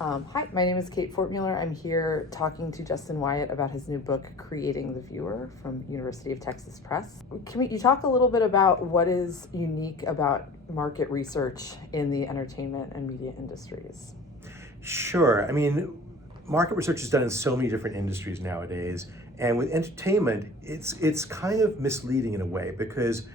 Hi, my name is Kate Fortmueller. I'm here talking to Justin Wyatt about his new book, Creating the Viewer, from University of Texas Press. You talk a little bit about what is unique about market research in the entertainment and media industries? Sure. I mean, market research is done in so many different industries nowadays. And with entertainment, it's kind of misleading in a way because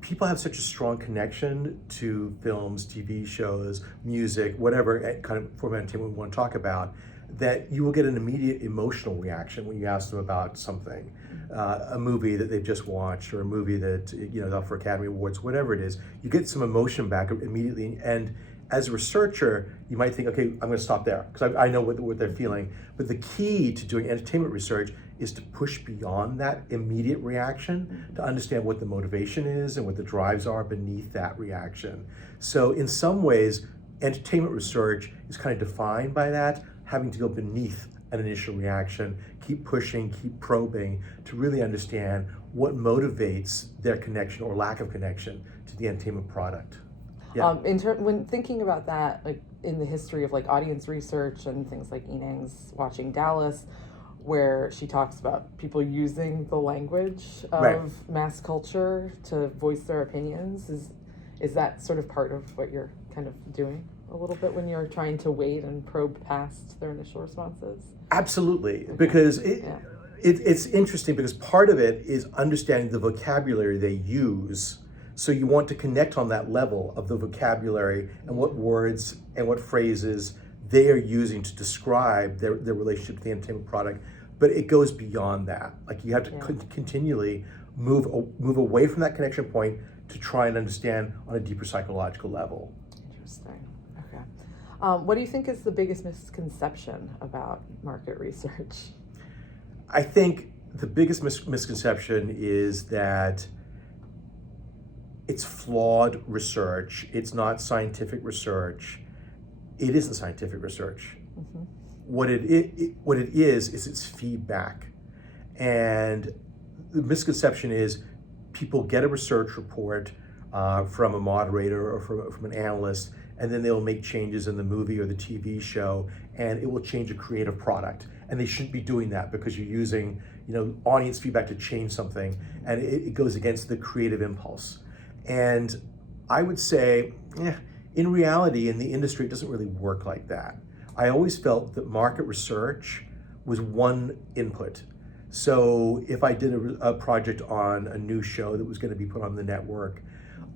people have such a strong connection to films, TV shows, music, whatever kind of form of entertainment we want to talk about, that you will get an immediate emotional reaction when you ask them about something, a movie that they've just watched or a movie that, is up for Academy Awards, whatever it is. You get some emotion back immediately. And as a researcher, you might think, okay, I'm going to stop there because I know what they're feeling. But the key to doing entertainment research is to push beyond that immediate reaction to understand what the motivation is and what the drives are beneath that reaction. So in some ways, entertainment research is kind of defined by that, having to go beneath an initial reaction, keep pushing, keep probing to really understand what motivates their connection or lack of connection to the entertainment product. Yeah. When thinking about that, like in the history of like audience research and things like Enang's Watching Dallas, where she talks about people using the language of mass culture to voice their opinions, is that sort of part of what you're kind of doing a little bit when you're trying to wait and probe past their initial responses? Absolutely, because it's interesting because part of it is understanding the vocabulary they use. So you want to connect on that level of the vocabulary and what words and what phrases they are using to describe their relationship to the entertainment product. But it goes beyond that. Like you have to continually move away from that connection point to try and understand on a deeper psychological level. Interesting. Okay. What do you think is the biggest misconception about market research? I think the biggest misconception is that it's flawed research. It's not scientific research. It isn't scientific research. Mm-hmm. What it is it's feedback. And the misconception is people get a research report from a moderator or from an analyst, and then they'll make changes in the movie or the TV show, and it will change a creative product. And they shouldn't be doing that because you're using, audience feedback to change something, and it goes against the creative impulse. And I would say, in reality, in the industry, it doesn't really work like that. I always felt that market research was one input. So if I did a project on a new show that was going to be put on the network,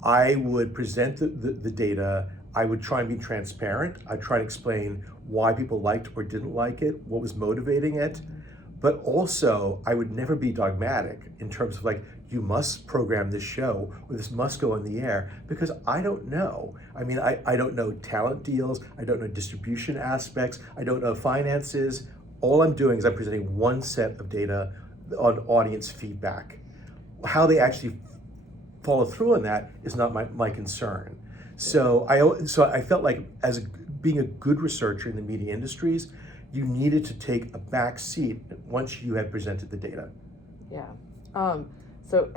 I would present the data. I would try and be transparent. I'd try to explain why people liked or didn't like it, what was motivating it. But also, I would never be dogmatic in terms of like, you must program this show or this must go on the air, because I don't know. I mean, I don't know talent deals. I don't know distribution aspects. I don't know finances. All I'm doing is I'm presenting one set of data on audience feedback. How they actually follow through on that is not my concern. So I felt like being a good researcher in the media industries, you needed to take a back seat once you had presented the data. Yeah. So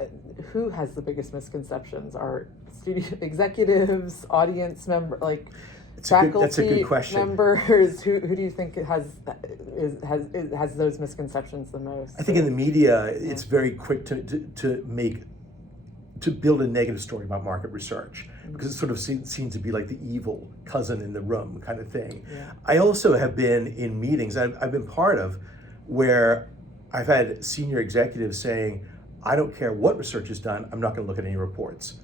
who has the biggest misconceptions? Are studio executives, audience members, like faculty that's a good question. members? Who do you think has those misconceptions the most? I think in the media, it's very quick to build a negative story about market research, because it sort of seems to be like the evil cousin in the room kind of thing. Yeah. I also have been in meetings I've been part of where I've had senior executives saying, I don't care what research is done, I'm not going to look at any reports.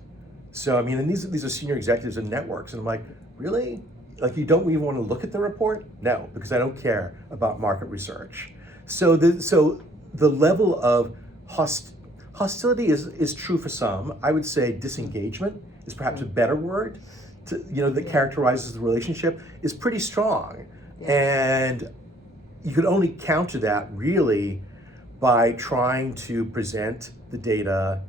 So I mean, and these are senior executives in networks, and I'm like, really? Like, you don't even want to look at the report? No, because I don't care about market research. So the level of hostility is true for some. I would say disengagement is perhaps a better word that characterizes the relationship, is pretty strong. And you could only counter that really by trying to present the data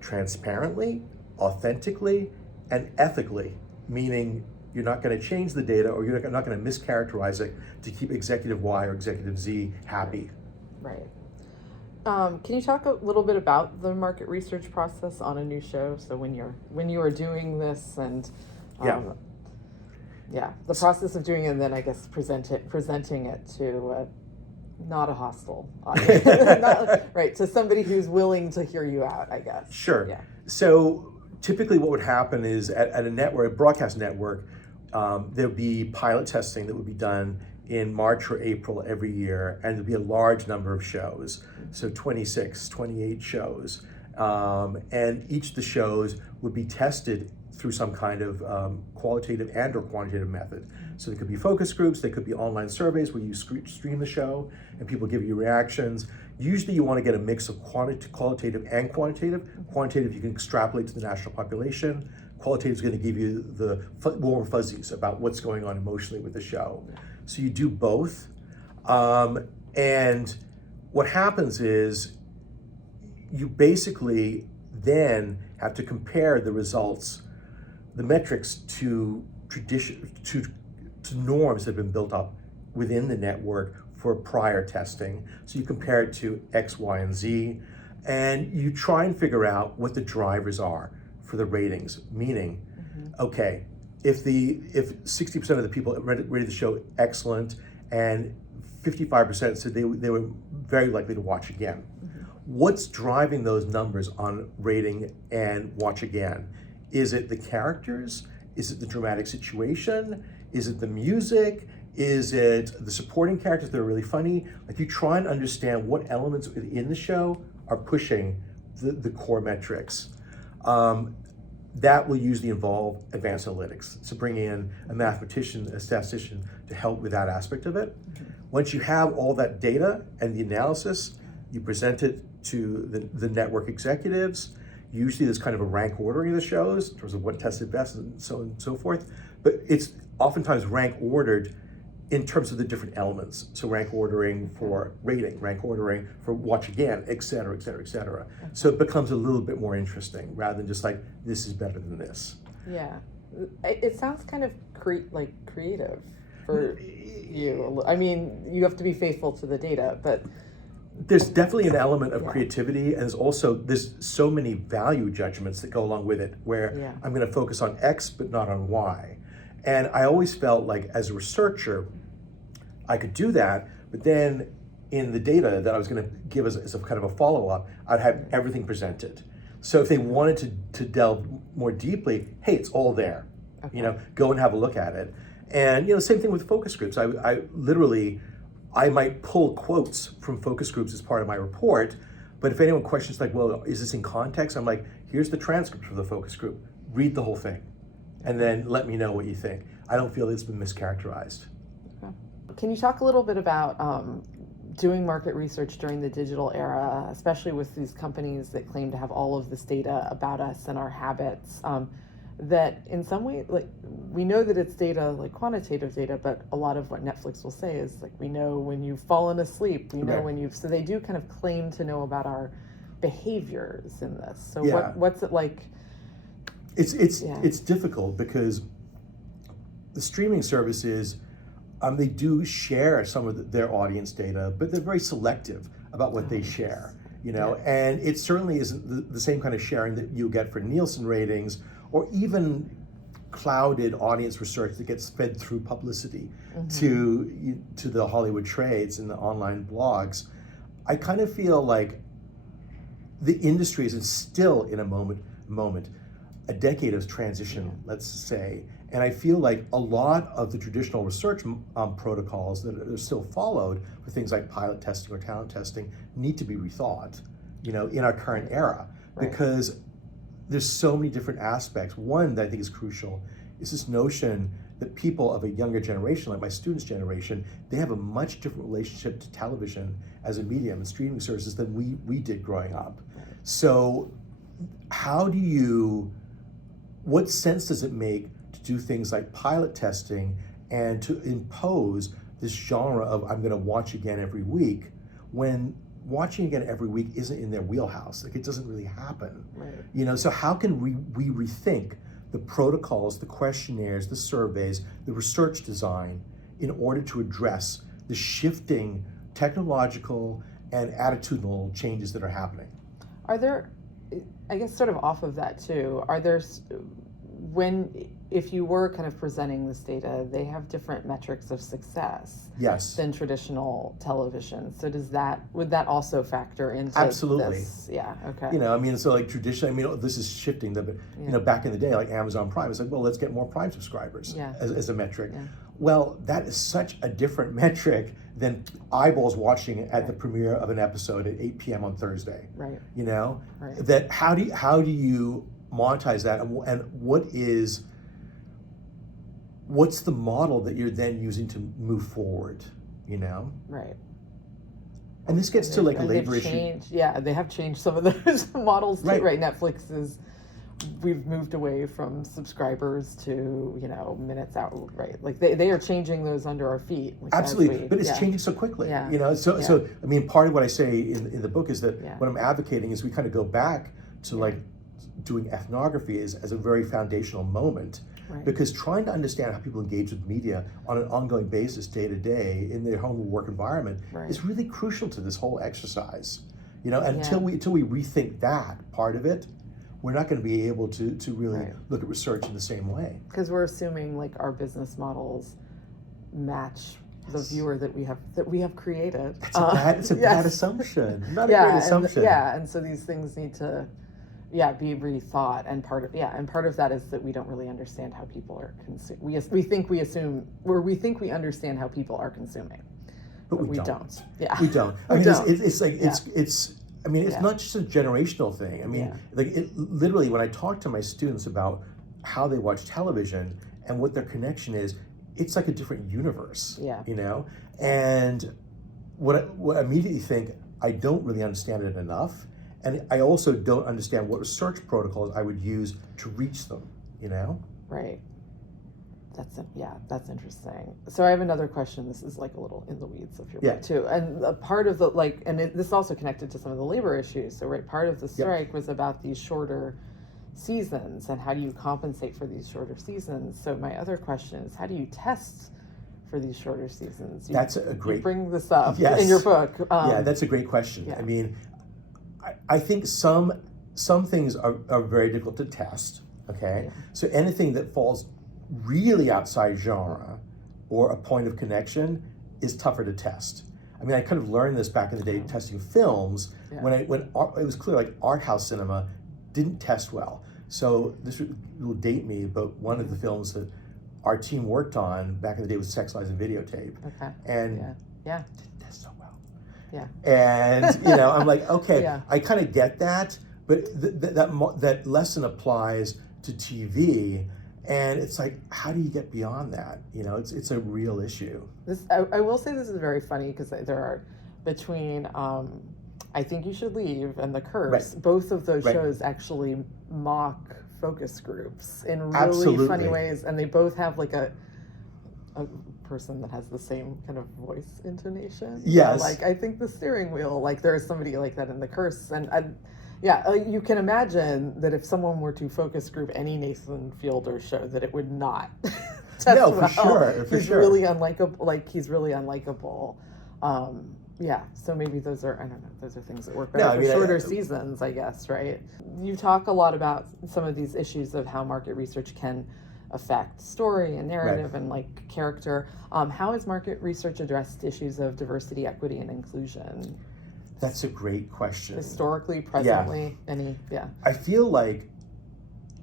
transparently, authentically, and ethically, meaning you're not going to change the data or you're not going to mischaracterize it to keep executive Y or executive Z happy. Right. Can you talk a little bit about the market research process on a new show? So when you are doing this and Yeah, the process of doing it, and then I guess presenting it to not a hostile audience, right? To somebody who's willing to hear you out, I guess. Sure. Yeah. So typically, what would happen is at a network, a broadcast network, there'll be pilot testing that would be done in March or April every year, and there'll be a large number of shows. So 26, 28 shows, and each of the shows would be tested through some kind of qualitative and or quantitative method. So they could be focus groups, they could be online surveys where you stream the show and people give you reactions. Usually you want to get a mix of qualitative and quantitative. Quantitative you can extrapolate to the national population. Qualitative is going to give you the warm fuzzies about what's going on emotionally with the show. So you do both. And what happens is you basically then have to compare the results, the metrics to norms that have been built up within the network for prior testing. So you compare it to X, Y, and Z, and you try and figure out what the drivers are for the ratings. Meaning, okay, if 60% of the people rated the show excellent, and 55% said they were very likely to watch again. What's driving those numbers on rating and watch again? Is it the characters? Is it the dramatic situation? Is it the music? Is it the supporting characters that are really funny? Like, you try and understand what elements in the show are pushing the core metrics. That will usually involve advanced analytics. So bringing in a mathematician, a statistician to help with that aspect of it. Once you have all that data and the analysis, you present it to the network executives. Usually there's kind of a rank ordering of the shows in terms of what tested best and so on and so forth. But it's oftentimes rank ordered in terms of the different elements. So rank ordering for rating, rank ordering for watch again, et cetera, et cetera, et cetera. So it becomes a little bit more interesting rather than just like, this is better than this. Yeah. It sounds kind of creative for you. I mean, you have to be faithful to the data, but there's definitely an element of creativity, and there's so many value judgments that go along with it, where I'm going to focus on X but not on Y. And I always felt like, as a researcher, I could do that, but then in the data that I was going to give as a kind of a follow-up, I'd have everything presented. So if they wanted to delve more deeply, hey, it's all there. Okay. Go and have a look at it. And same thing with focus groups. I might pull quotes from focus groups as part of my report, but if anyone questions like, well, is this in context? I'm like, here's the transcript for the focus group. Read the whole thing, and then let me know what you think. I don't feel it's been mischaracterized. Okay. Can you talk a little bit about doing market research during the digital era, especially with these companies that claim to have all of this data about us and our habits? That in some way, like, we know that it's data, like quantitative data, but a lot of what Netflix will say is like, we know when you've fallen asleep, we know when so they do kind of claim to know about our behaviors in this. So what's it like? It's difficult because the streaming services, they do share some of their audience data, but they're very selective about what they share, and it certainly isn't the same kind of sharing that you get for Nielsen ratings, or even clouded audience research that gets fed through publicity to the Hollywood trades and the online blogs. I kind of feel like the industry is still in a moment, a decade of transition, let's say. And I feel like a lot of the traditional research protocols that are still followed for things like pilot testing or talent testing need to be rethought, in our current era, because there's so many different aspects. One that I think is crucial is this notion that people of a younger generation, like my students' generation, they have a much different relationship to television as a medium and streaming services than we did growing up. So what sense does it make to do things like pilot testing and to impose this genre of I'm gonna watch again every week, when watching again every week isn't in their wheelhouse? Like, it doesn't really happen. So how can we rethink the protocols, the questionnaires, the surveys, the research design in order to address the shifting technological and attitudinal changes that are happening? Are there, I guess sort of off of that too, are there, when if you were kind of presenting this data, they have different metrics of success Yes. than traditional television. So would that also factor into Absolutely. this? Yeah, okay. You know, I mean, so like traditionally, I mean, this is shifting, but you know, back in the day, like Amazon Prime, it's like, well, let's get more Prime subscribers as a metric. Yeah. Well, that is such a different metric than eyeballs watching at the premiere of an episode at 8 p.m. on Thursday. Right. You know, right. That how do you monetize that, and what's the model that you're then using to move forward? You know. Right. And this gets to like a labor issue. Yeah, they have changed some of those models too, right? Netflix we've moved away from subscribers to, you know, minutes out, right? Like they are changing those under our feet. Absolutely, but it's changing so quickly. Yeah. You know, so I mean, part of what I say in the book is that what I'm advocating is we kind of go back to like doing ethnography as a very foundational moment. Right. Because trying to understand how people engage with media on an ongoing basis, day to day, in their home or work environment, is really crucial to this whole exercise. You know, until we rethink that part of it, we're not going to be able to really look at research in the same way. Because we're assuming like our business models match the viewer that we have created. It's a bad assumption, not a great assumption. And so these things need to. Be rethought, and part of that is that we don't really understand how people are consuming. We think we understand how people are consuming, but we don't. Yeah, we don't. I mean, it's like it's. I mean, it's not just a generational thing. I mean, like literally, when I talk to my students about how they watch television and what their connection is, it's like a different universe. Yeah, you know, and what I immediately think, I don't really understand it enough. And I also don't understand what research protocols I would use to reach them, you know? Right. That's interesting. So I have another question. This is like a little in the weeds of your book too. And a part of the, this also connected to some of the labor issues. So part of the strike was about these shorter seasons and how do you compensate for these shorter seasons? So my other question is, how do you test for these shorter seasons? That's a great... You bring this up in your book. That's a great question. Yeah. I mean, I think some things are very difficult to test, okay? Yeah. So anything that falls really outside genre or a point of connection is tougher to test. I mean, I kind of learned this back in the day testing films when it was clear like art house cinema didn't test well. So this will date me, but one of the films that our team worked on back in the day was Sex, Lies, and Videotape. Okay. And didn't test so well. Yeah. And, you know, I'm like, okay, I kind of get that, but that lesson applies to TV. And it's like, how do you get beyond that? You know, it's a real issue. I will say this is very funny because there are between I Think You Should Leave and The Curse, both of those shows actually mock focus groups in really funny ways. And they both have like a person that has the same kind of voice intonation. Yes. Like, I think the steering wheel, like there is somebody like that in The Curse. And you can imagine that if someone were to focus group any Nathan Fielder show, that it would not test well. For sure. Really unlikable. He's really unlikable. So maybe those are, I don't know, those are things that work better for shorter seasons, I guess, right? You talk a lot about some of these issues of how market research can affect story and narrative and like character. How has market research addressed issues of diversity, equity, and inclusion? That's a great question. Historically, presently, I feel like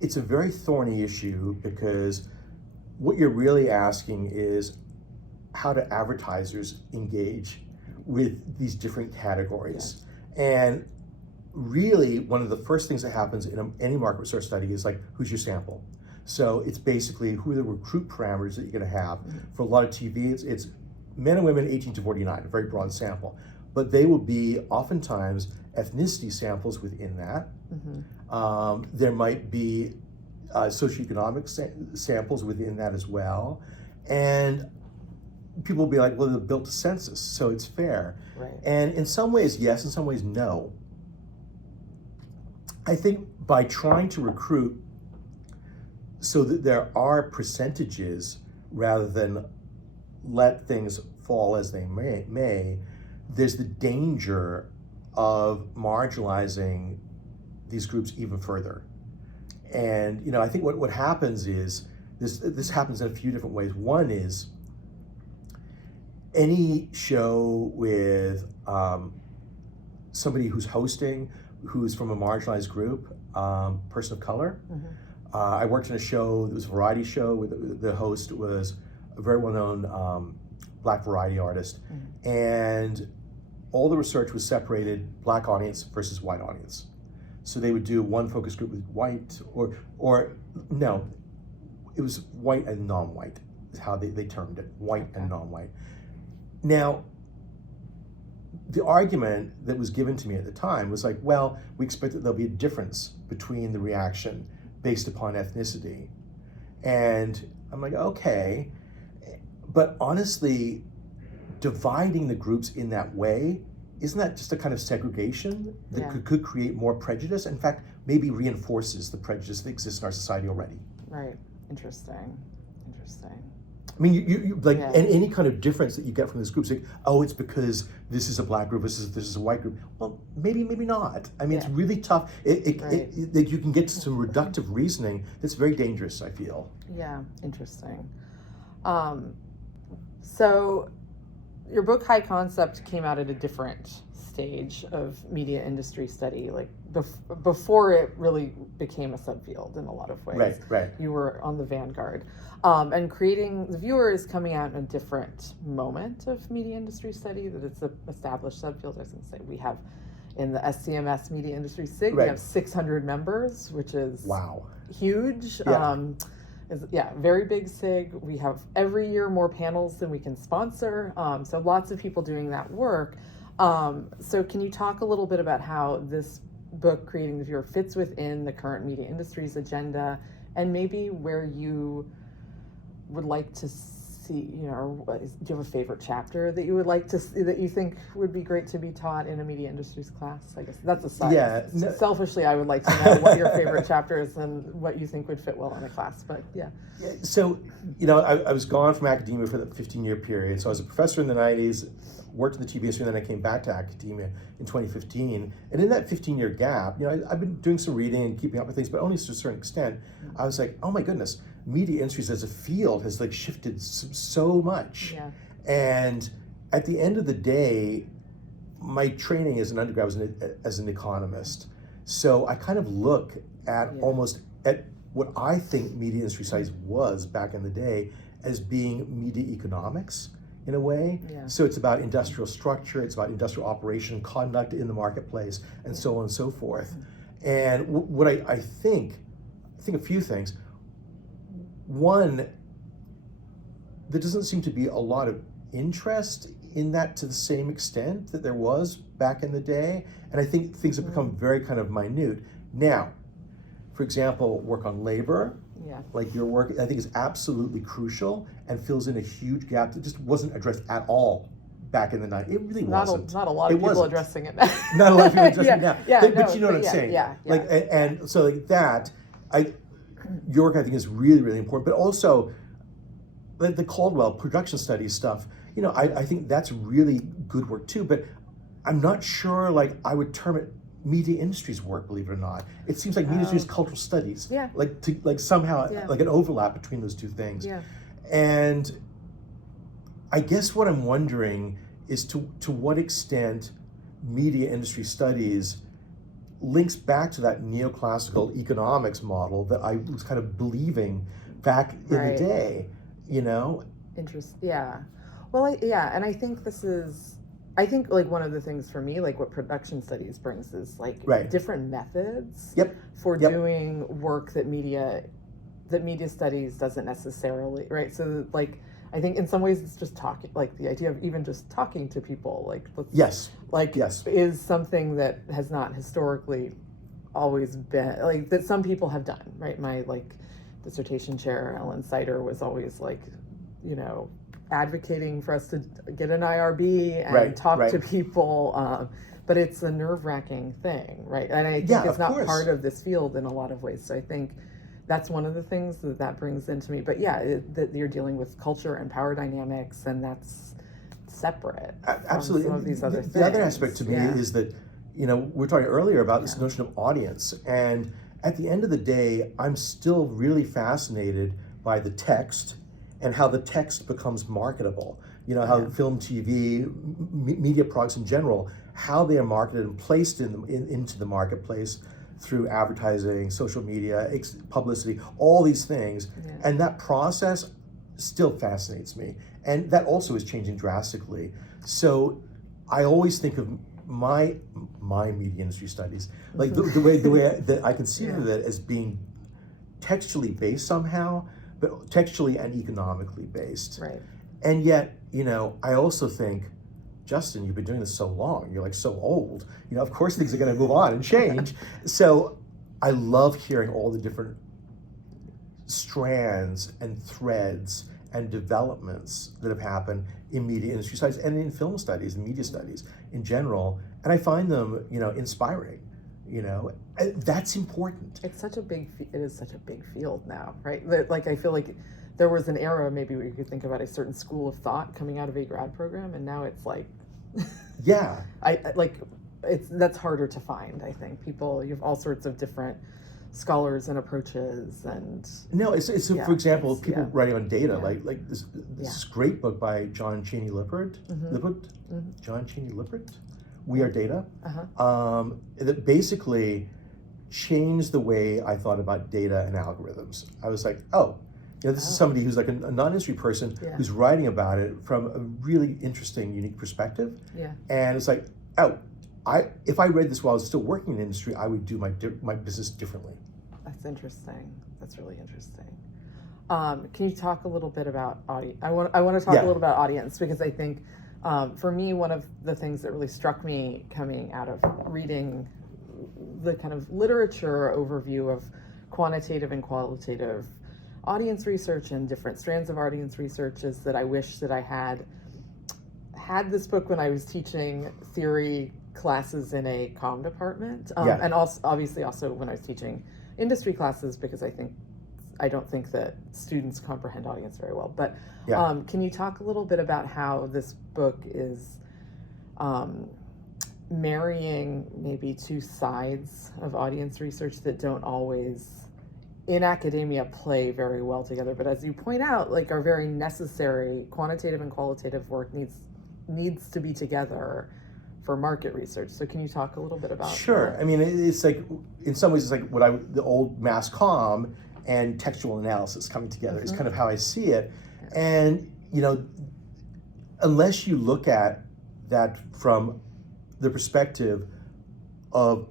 it's a very thorny issue because what you're really asking is how do advertisers engage with these different categories? And really, one of the first things that happens in any market research study is like, who's your sample? So it's basically who are the recruit parameters that you're going to have. For a lot of TV, it's men and women 18 to 49, a very broad sample. But they will be oftentimes ethnicity samples within that. There might be socioeconomic samples within that as well. And people will be like, well, they built a census, so it's fair. Right. And in some ways, yes, in some ways, no. I think by trying to recruit so that there are percentages rather than let things fall as they may, there's the danger of marginalizing these groups even further. And, you know, I think what happens is this happens in a few different ways. One is any show with somebody who's hosting, who's from a marginalized group, person of color. I worked in a show, it was a variety show, where the host was a very well-known Black variety artist. And all the research was separated Black audience versus white audience. So they would do one focus group with white, or no, it was white and non-white, is how they termed it, white and non-white. Now, the argument that was given to me at the time was like, well, we expect that there'll be a difference between the reaction based upon ethnicity. And I'm like, okay, but honestly, dividing the groups in that way, isn't that just a kind of segregation that could create more prejudice? In fact, maybe reinforces the prejudice that exists in our society already. Right. Interesting. I mean, you like any kind of difference that you get from this group, like, oh, it's because this is a Black group versus this is a white group. Well, maybe not. I mean, it's really tough. That you can get to some reductive reasoning that's very dangerous, I feel. Yeah, interesting. So your book High Concept came out at a different stage of media industry study, like before it really became a subfield in a lot of ways. Right. You were on the vanguard. And Creating the Viewer is coming out in a different moment of media industry study, that it's an established subfield. I was going to say, we have in the SCMS Media Industry SIG, we have 600 members, which is huge. Very big SIG. We have every year more panels than we can sponsor. So lots of people doing that work. So can you talk a little bit about how this book, Creating the Viewer, fits within the current media industry's agenda, and maybe where you would like to see, do you have a favorite chapter that you would like to see, that you think would be great to be taught in a media industries class? I guess that's a side. Selfishly, I would like to know what your favorite chapter is and what you think would fit well in a class, but So, I was gone from academia for the 15-year period. So I was a professor in the 90s, worked in the TV industry, and then I came back to academia in 2015. And in that 15-year gap, I've been doing some reading and keeping up with things, but only to a certain extent. I was like, oh my goodness, media industries as a field has shifted so much. And at the end of the day, my training as an undergrad was as an economist. So I kind of look at almost at what I think media industry studies was back in the day as being media economics in a way. So it's about industrial structure, it's about industrial operation, conduct in the marketplace, and so on and so forth. And what I think a few things. One, there doesn't seem to be a lot of interest in that to the same extent that there was back in the day. And I think things have become very kind of minute. Now, for example, work on labor, like your work, I think is absolutely crucial and fills in a huge gap that just wasn't addressed at all back in the 90s. It really wasn't. Not a lot of people addressing it now. Not a lot of people addressing it now. But you know what I'm saying. And so like that, your work I think is really, really important. But also, like the Caldwell production studies stuff, I think that's really good work too. But I'm not sure I would term it media industries work, believe it or not. It seems like media industries cultural studies. Somehow like an overlap between those two things. And I guess what I'm wondering is to what extent media industry studies links back to that neoclassical economics model that I was kind of believing back in the day, Interesting. Well, and I think one of the things for me, what production studies brings is different methods for doing work that media studies doesn't necessarily, right? So I think in some ways it's just talking, the idea of even just talking to people, is something that has not historically always been, that some people have done, right? My dissertation chair, Ellen Sider, was always advocating for us to get an IRB and talk to people, but it's a nerve-wracking thing, right? And I think it's not part of this field in a lot of ways. So I think that's one of the things that brings into me. But that you're dealing with culture and power dynamics, and that's separate absolutely from some of these other things. The other aspect to me is that, we were talking earlier about this notion of audience. And at the end of the day, I'm still really fascinated by the text and how the text becomes marketable. You know, how film, TV, media products in general, how they are marketed and placed into the marketplace through advertising, social media, publicity, all these things. Yeah. And that process still fascinates me. And that also is changing drastically. So I always think of my media industry studies, like the way that I conceive of it as being textually based somehow, but textually and economically based. Right. And yet, you know, I also think, Justin, you've been doing this so long, you're like so old, you know, of course things are going to move on and change. So I love hearing all the different strands and threads and developments that have happened in media industry studies and in film studies and media studies in general. And I find them, you know, inspiring, you know, and that's important. It is such a big field now, right? Like, I feel like there was an era maybe where you could think about a certain school of thought coming out of a grad program, and now it's like, yeah, that's harder to find. I think you have all sorts of different scholars and approaches, and for example, people writing on data, like this great book by John Cheney Lippert, John Cheney Lippert, We Are Data, that basically changed the way I thought about data and algorithms. I was like, you know, this is somebody who's like a non-industry person who's writing about it from a really interesting, unique perspective. Yeah. And it's like, if I read this while I was still working in industry, I would do my business differently. That's interesting. That's really interesting. Can you talk a little bit about audience? I want to talk a little about audience, because I think for me, one of the things that really struck me coming out of reading the kind of literature overview of quantitative and qualitative audience research and different strands of audience research is that I wish that I had this book when I was teaching theory classes in a comm department, and also obviously also when I was teaching industry classes, because I don't think that students comprehend audience very well. But can you talk a little bit about how this book is marrying maybe two sides of audience research that don't always in academia play very well together, but as you point out, like, are very necessary? Quantitative and qualitative work needs to be together for market research. So can you talk a little bit about that? I mean, it's like, in some ways, it's like the old mass comm and textual analysis coming together is kind of how I see it. And, you know, unless you look at that from the perspective of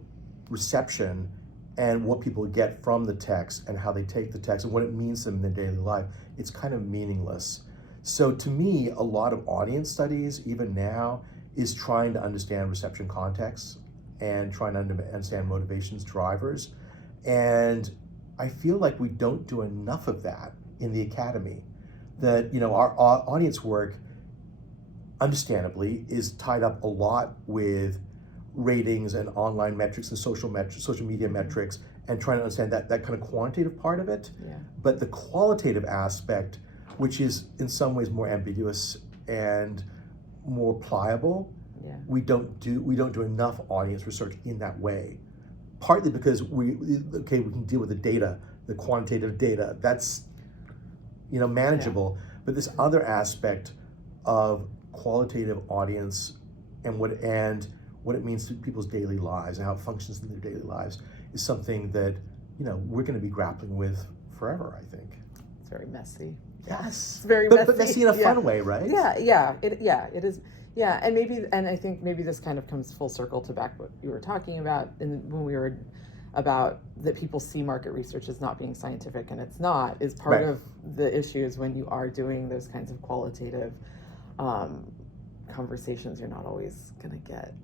reception and what people get from the text and how they take the text and what it means to them in their daily life, it's kind of meaningless. So to me, a lot of audience studies, even now, is trying to understand reception contexts and trying to understand motivations, drivers. And I feel like we don't do enough of that in the academy. That, you know, our audience work, understandably, is tied up a lot with ratings and online metrics and social media metrics, and trying to understand that kind of quantitative part of it. Yeah. But the qualitative aspect, which is in some ways more ambiguous and more pliable, we don't do enough audience research in that way. Partly because we can deal with the data, the quantitative data, that's, you know, manageable. But this other aspect of qualitative audience and what it means to people's daily lives and how it functions in their daily lives is something that, you know, we're going to be grappling with forever, I think. It's very messy. Yes. It's very messy. But messy in a fun way, right? It is. Yeah, and I think maybe this kind of comes full circle to back what you were talking about when we were about that people see market research as not being scientific, and it's not, is part of the issues when you are doing those kinds of qualitative conversations. You're not always going to get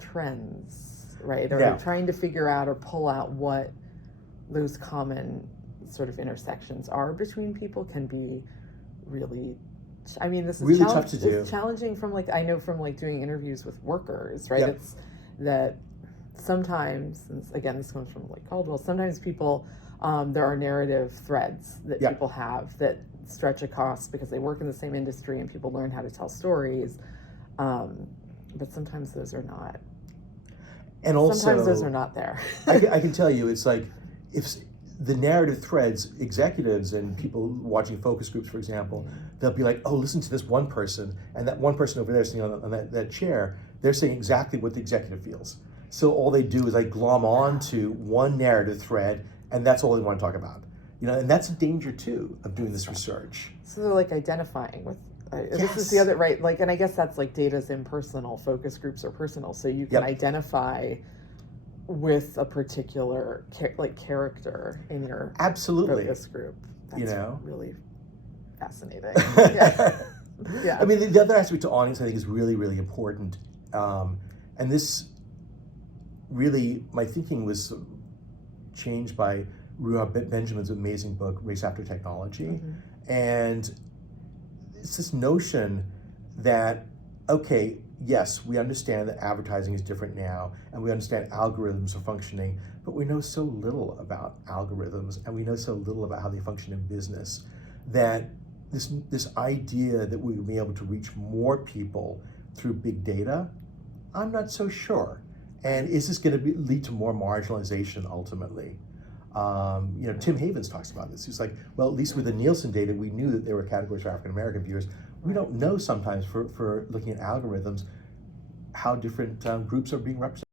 trends, right? Or trying to figure out or pull out what those common sort of intersections are between people can be really, I mean, this is really tough to do. It's challenging from doing interviews with workers, right? It's that sometimes, and again, this comes from like Caldwell, sometimes people, there are narrative threads that people have that stretch across because they work in the same industry and people learn how to tell stories. But sometimes those are not. And also, sometimes those are not there. I can tell you, it's like, if the narrative threads, executives and people watching focus groups, for example, they'll be like, oh, listen to this one person, and that one person over there sitting on that chair, they're saying exactly what the executive feels. So all they do is like glom on to one narrative thread, and that's all they want to talk about. And that's a danger too of doing this research. So they're like identifying with, Yes. This is the other, right? Like, and I guess that's like data's impersonal, focus groups are personal. So you can identify with a particular character in your Absolutely focus group. That's really fascinating. Yeah. I mean, the other aspect to audience I think is really, really important. And this really, my thinking was changed by Ruha Benjamin's amazing book, Race After Technology. And it's this notion that, okay, yes, we understand that advertising is different now, and we understand algorithms are functioning, but we know so little about algorithms, and we know so little about how they function in business, that this idea that we will be able to reach more people through big data, I'm not so sure. And is this going to lead to more marginalization ultimately? Tim Havens talks about this. He's like, well, at least with the Nielsen data, we knew that there were categories for African-American viewers. We don't know sometimes for looking at algorithms how different groups are being represented.